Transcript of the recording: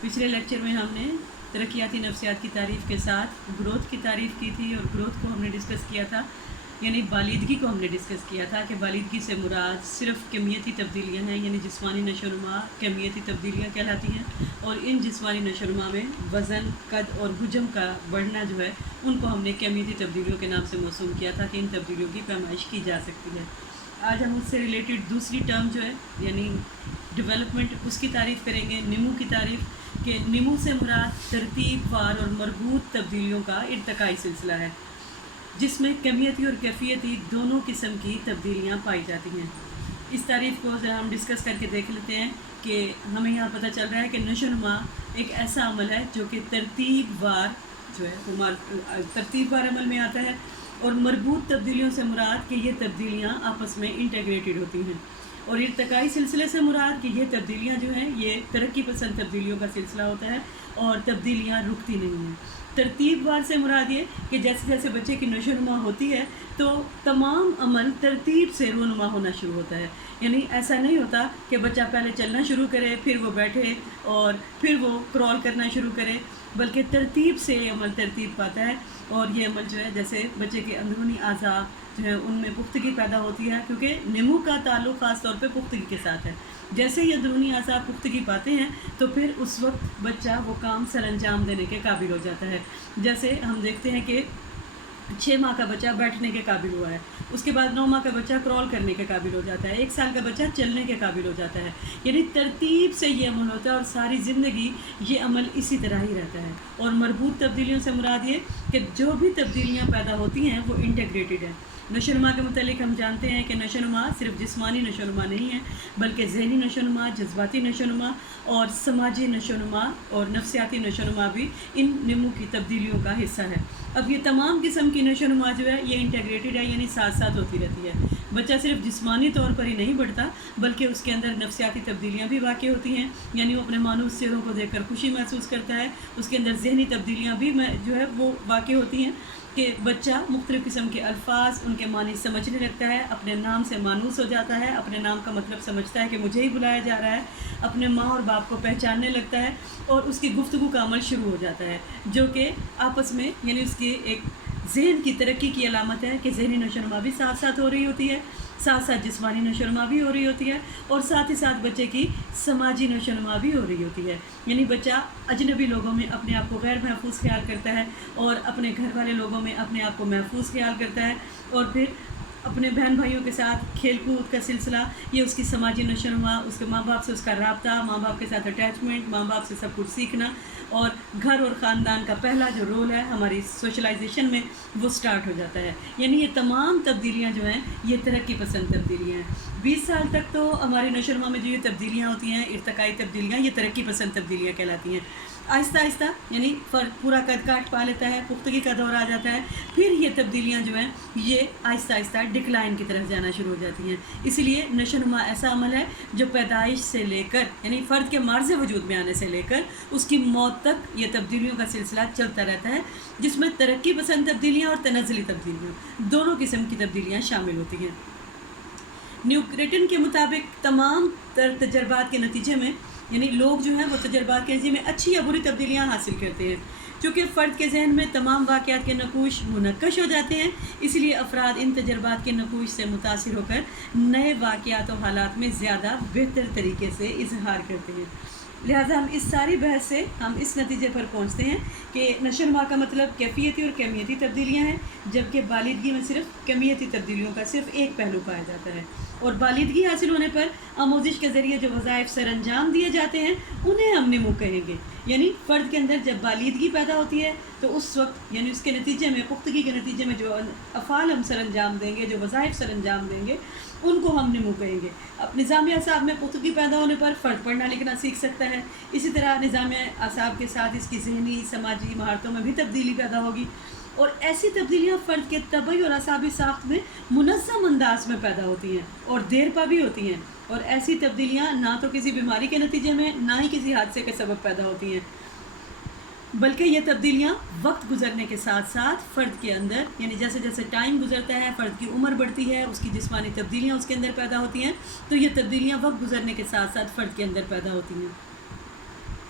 پچھلے لیکچر میں ہم نے ترقیاتی نفسیات کی تعریف کے ساتھ گروتھ کی تعریف کی تھی، اور گروتھ کو ہم نے ڈسکس کیا تھا، یعنی بالیدگی کو ہم نے ڈسکس کیا تھا کہ بالیدگی سے مراد صرف کمیتی تبدیلیاں ہیں، یعنی جسمانی نشو و نما کمیتی تبدیلیاں کہلاتی ہیں، اور ان جسمانی نشو و نما میں وزن، قد اور حجم کا بڑھنا جو ہے ان کو ہم نے کمیتی تبدیلیوں کے نام سے موسوم کیا تھا کہ ان تبدیلیوں کی پیمائش کی جا سکتی ہے۔ آج ہم اس سے ریلیٹڈ دوسری ٹرم جو ہے یعنی ڈیولپمنٹ، اس کی تعریف کریں گے، نمو کی تعریف، کہ نمو سے مراد ترتیب وار اور مربوط تبدیلیوں کا ارتقائی سلسلہ ہے جس میں کمیتی اور کیفیتی دونوں قسم کی تبدیلیاں پائی جاتی ہیں۔ اس تعریف کو ذرا ہم ڈسکس کر کے دیکھ لیتے ہیں کہ ہمیں یہاں پتہ چل رہا ہے کہ نشو و نما ایک ایسا عمل ہے جو کہ ترتیب وار جو ہے ترتیب وار عمل میں آتا ہے، اور مربوط تبدیلیوں سے مراد کہ یہ تبدیلیاں آپس میں انٹیگریٹڈ ہوتی ہیں، اور ارتقائی سلسلے سے مراد کہ یہ تبدیلیاں جو ہیں یہ ترقی پسند تبدیلیوں کا سلسلہ ہوتا ہے اور تبدیلیاں رکتی نہیں ہیں۔ ترتیب وار سے مراد یہ کہ جیسے جیسے بچے کی نشو و نما ہوتی ہے تو تمام عمل ترتیب سے رونما ہونا شروع ہوتا ہے، یعنی ایسا نہیں ہوتا کہ بچہ پہلے چلنا شروع کرے، پھر وہ بیٹھے اور پھر وہ کرال کرنا شروع کرے، بلکہ ترتیب سے یہ عمل ترتیب پاتا ہے، اور یہ عمل جو ہے جیسے بچے کے اندرونی اعضاء جو ہے ان میں پختگی پیدا ہوتی ہے، کیونکہ نمو کا تعلق خاص طور پہ پختگی کے ساتھ ہے۔ جیسے یہ اندرونی اعضاء پختگی پاتے ہیں تو پھر اس وقت بچہ وہ کام سر انجام دینے کے قابل ہو جاتا ہے۔ جیسے ہم دیکھتے ہیں کہ 6 ماہ کا بچہ بیٹھنے کے قابل ہوا ہے، اس کے بعد 9 ماہ کا بچہ کرال کرنے کے قابل ہو جاتا ہے، 1 سال کا بچہ چلنے کے قابل ہو جاتا ہے، یعنی ترتیب سے یہ عمل ہوتا ہے اور ساری زندگی یہ عمل اسی طرح ہی رہتا ہے۔ اور مربوط تبدیلیوں سے مراد یہ کہ جو بھی تبدیلیاں پیدا ہوتی ہیں وہ انٹیگریٹڈ ہیں۔ نشو و نما کے متعلق ہم جانتے ہیں کہ نشو و نما صرف جسمانی نشو و نما نہیں ہے، بلکہ ذہنی نشو و نما، جذباتی نشو و نما اور سماجی نشو و نما اور نفسیاتی نشو و نما بھی ان نمو کی تبدیلیوں کا حصہ ہے۔ اب یہ تمام قسم کی نشو و نما جو ہے یہ انٹیگریٹڈ ہے، یعنی ساتھ ساتھ ہوتی رہتی ہے۔ بچہ صرف جسمانی طور پر ہی نہیں بڑھتا بلکہ اس کے اندر نفسیاتی تبدیلیاں بھی واقع ہوتی ہیں، یعنی وہ اپنے مانوس چہروں کو دیکھ کر خوشی محسوس کرتا ہے، اس کے اندر ذہنی تبدیلیاں بھی جو ہے وہ واقع ہوتی ہیں کہ بچہ مختلف قسم کے الفاظ ان کے معنی سمجھنے لگتا ہے، اپنے نام سے مانوس ہو جاتا ہے، اپنے نام کا مطلب سمجھتا ہے کہ مجھے ہی بلایا جا رہا ہے، اپنے ماں اور باپ کو پہچاننے لگتا ہے، اور اس کی گفتگو کا عمل شروع ہو جاتا ہے جو کہ آپس میں یعنی اس کی ایک ذہن کی ترقی کی علامت ہے کہ ذہنی نشو و نما بھی ساتھ ساتھ ہو رہی ہوتی ہے، ساتھ ساتھ جسمانی نشو و نما بھی ہو رہی ہوتی ہے، اور ساتھ ہی ساتھ بچے کی سماجی نشو و نما بھی ہو رہی ہوتی ہے، یعنی بچہ اجنبی لوگوں میں اپنے آپ کو غیر محفوظ خیال کرتا ہے، اور اپنے گھر والے لوگوں میں اپنے آپ کو محفوظ خیال کرتا ہے، اور پھر اپنے بہن بھائیوں کے ساتھ کھیل کود کا سلسلہ، یہ اس کی سماجی نشو و نما، اس کے ماں باپ سے اس کا رابطہ، ماں باپ کے ساتھ اٹیچمنٹ، ماں باپ سے سب کچھ سیکھنا، اور گھر اور خاندان کا پہلا جو رول ہے ہماری سوشلائزیشن میں وہ سٹارٹ ہو جاتا ہے۔ یعنی یہ تمام تبدیلیاں جو ہیں یہ ترقی پسند تبدیلیاں ہیں۔ 20 سال تک تو ہماری نشو و نما میں جو یہ تبدیلیاں ہوتی ہیں ارتقائی تبدیلیاں، یہ ترقی پسند تبدیلیاں کہلاتی ہیں۔ آہستہ آہستہ یعنی فرد پورا قد کاٹ پا لیتا ہے، پختگی کا دور آ جاتا ہے، پھر یہ تبدیلیاں جو ہیں یہ آہستہ آہستہ ڈکلائن کی طرف جانا شروع ہو جاتی ہیں۔ اسی لیے نشو و نما ایسا عمل ہے جو پیدائش سے لے کر یعنی فرد کے مارز وجود میں آنے سے لے کر اس کی موت تک یہ تبدیلیوں کا سلسلہ چلتا رہتا ہے، جس میں ترقی پسند تبدیلیاں اور تنزلی تبدیلیاں دونوں قسم کی تبدیلیاں شامل ہوتی ہیں۔ نیوکریٹن کے مطابق تمام تجربات کے نتیجے میں یعنی لوگ جو ہیں وہ تجربات کے نتیجے میں اچھی یا بری تبدیلیاں حاصل کرتے ہیں۔ چونکہ فرد کے ذہن میں تمام واقعات کے نقوش منقش ہو جاتے ہیں، اس لیے افراد ان تجربات کے نقوش سے متاثر ہو کر نئے واقعات و حالات میں زیادہ بہتر طریقے سے اظہار کرتے ہیں۔ لہٰذا ہم اس ساری بحث سے ہم اس نتیجے پر پہنچتے ہیں کہ نشو و نما کا مطلب کیفیتی اور کمیتی تبدیلیاں ہیں، جبکہ بالیدگی میں صرف کمیتی تبدیلیوں کا صرف ایک پہلو پایا جاتا ہے، اور بالیدگی حاصل ہونے پر آموزش کے ذریعے جو وظائف سر انجام دیے جاتے ہیں انہیں ہم نمو کہیں گے۔ یعنی فرد کے اندر جب بالیدگی پیدا ہوتی ہے تو اس وقت یعنی اس کے نتیجے میں پختگی کے نتیجے میں جو افعال ہم سر انجام دیں گے، جو وظائف سر انجام دیں گے، ان کو ہم نمو کہیں گے۔ اب نظام اعصاب میں پختگی پیدا ہونے پر فرد پڑھنا لکھنا سیکھ سکتا ہے، اسی طرح نظام اعصاب کے ساتھ اس کی ذہنی سماجی مہارتوں میں بھی تبدیلی پیدا ہوگی، اور ایسی تبدیلیاں فرد کے طبعی اور اعصابی ساخت میں منظم انداز میں پیدا ہوتی ہیں اور دیر پا بھی ہوتی ہیں، اور ایسی تبدیلیاں نہ تو کسی بیماری کے نتیجے میں نہ ہی کسی حادثے کے سبب پیدا ہوتی ہیں، بلکہ یہ تبدیلیاں وقت گزرنے کے ساتھ ساتھ فرد کے اندر یعنی جیسے جیسے ٹائم گزرتا ہے، فرد کی عمر بڑھتی ہے، اس کی جسمانی تبدیلیاں اس کے اندر پیدا ہوتی ہیں، تو یہ تبدیلیاں وقت گزرنے کے ساتھ ساتھ فرد کے اندر پیدا ہوتی ہیں۔